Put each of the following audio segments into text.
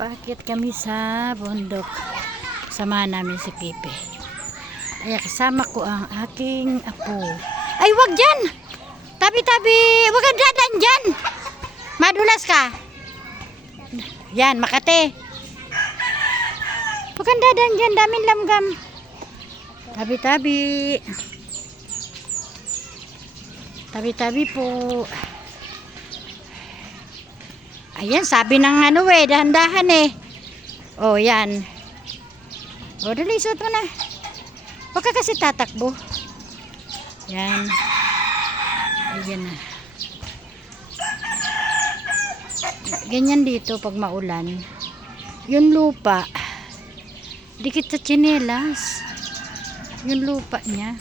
Paakyat kami sa bundok. Samahan namin si Pipe. Ay, kasama ko ang aking apo. Ay, wag dyan! Tabi-tabi! Wag kang dadan dyan! Madulas ka! Yan, Makate! Wag kang dadan dyan, daming lamgam. Tabi-tabi! Tabi-tabi po. Ayan, sabi ng dahan-dahan eh. Oh, yan. Oh, dali, suot mo na. Huwag ka kasi tatakbo. Yan. Ayan na. Ganyan dito pag maulan. Yung lupa, dikit sa tsinelas. Yung lupa niya.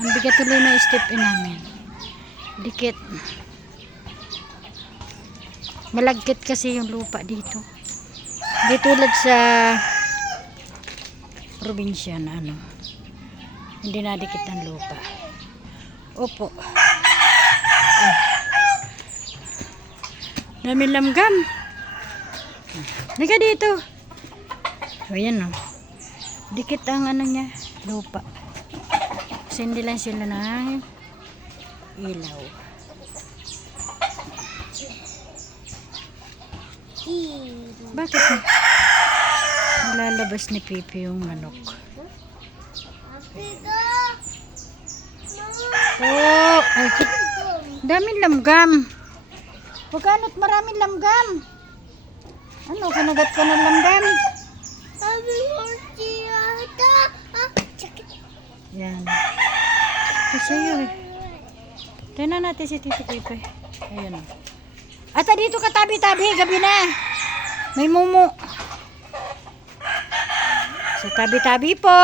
Ang bigat tuloy na step namin. Dikit. Malagkit kasi yung lupa dito. Di tulad sa probinsya na hindi nadikit ang lupa. Opo. Oh. Dami lamgam. Liga dito. O yan o. Dikit ang niya, lupa. Kasi hindi lang sila ng ilaw. Bakit nalalabas ni Pipi yung manok? Oh, ay, daming lamgam. Huwag kano't maraming lamgam. Ano, kanagat ka ng lamgam? Yan. Kasi yun. Tignan natin si Tito Pipi. Ayan o. Ata dito ka tabi-tabi, gabi na. May mumu. So tabi-tabi po.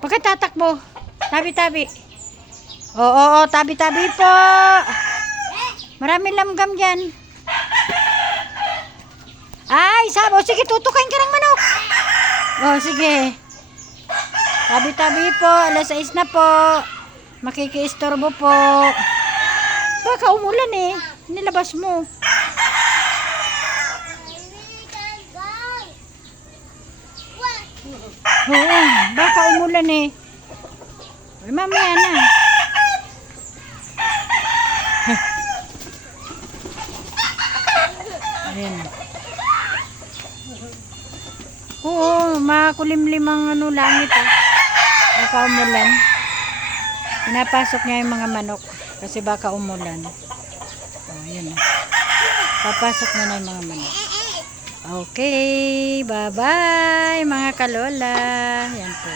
Pagkatatakbo. Tabi-tabi. Oo, tabi-tabi po. Maraming lamgam dyan. Ay, sabo. Sige, tutukain ka ng manok. Oh, sige. Tabi-tabi po. Alas 6 na po. Makikiistorbo po. Baka umulan eh. Nilabas mo. Oo, baka umulan eh. Ay, mamaya na. Ayan. Oo, makulimlim ang langit eh. Baka umulan. Pinapasok niya yung mga manok kasi baka umulan. Oh, ayan na. Papasok na yung mga manok. Okay, bye-bye mga kalola. Yan po.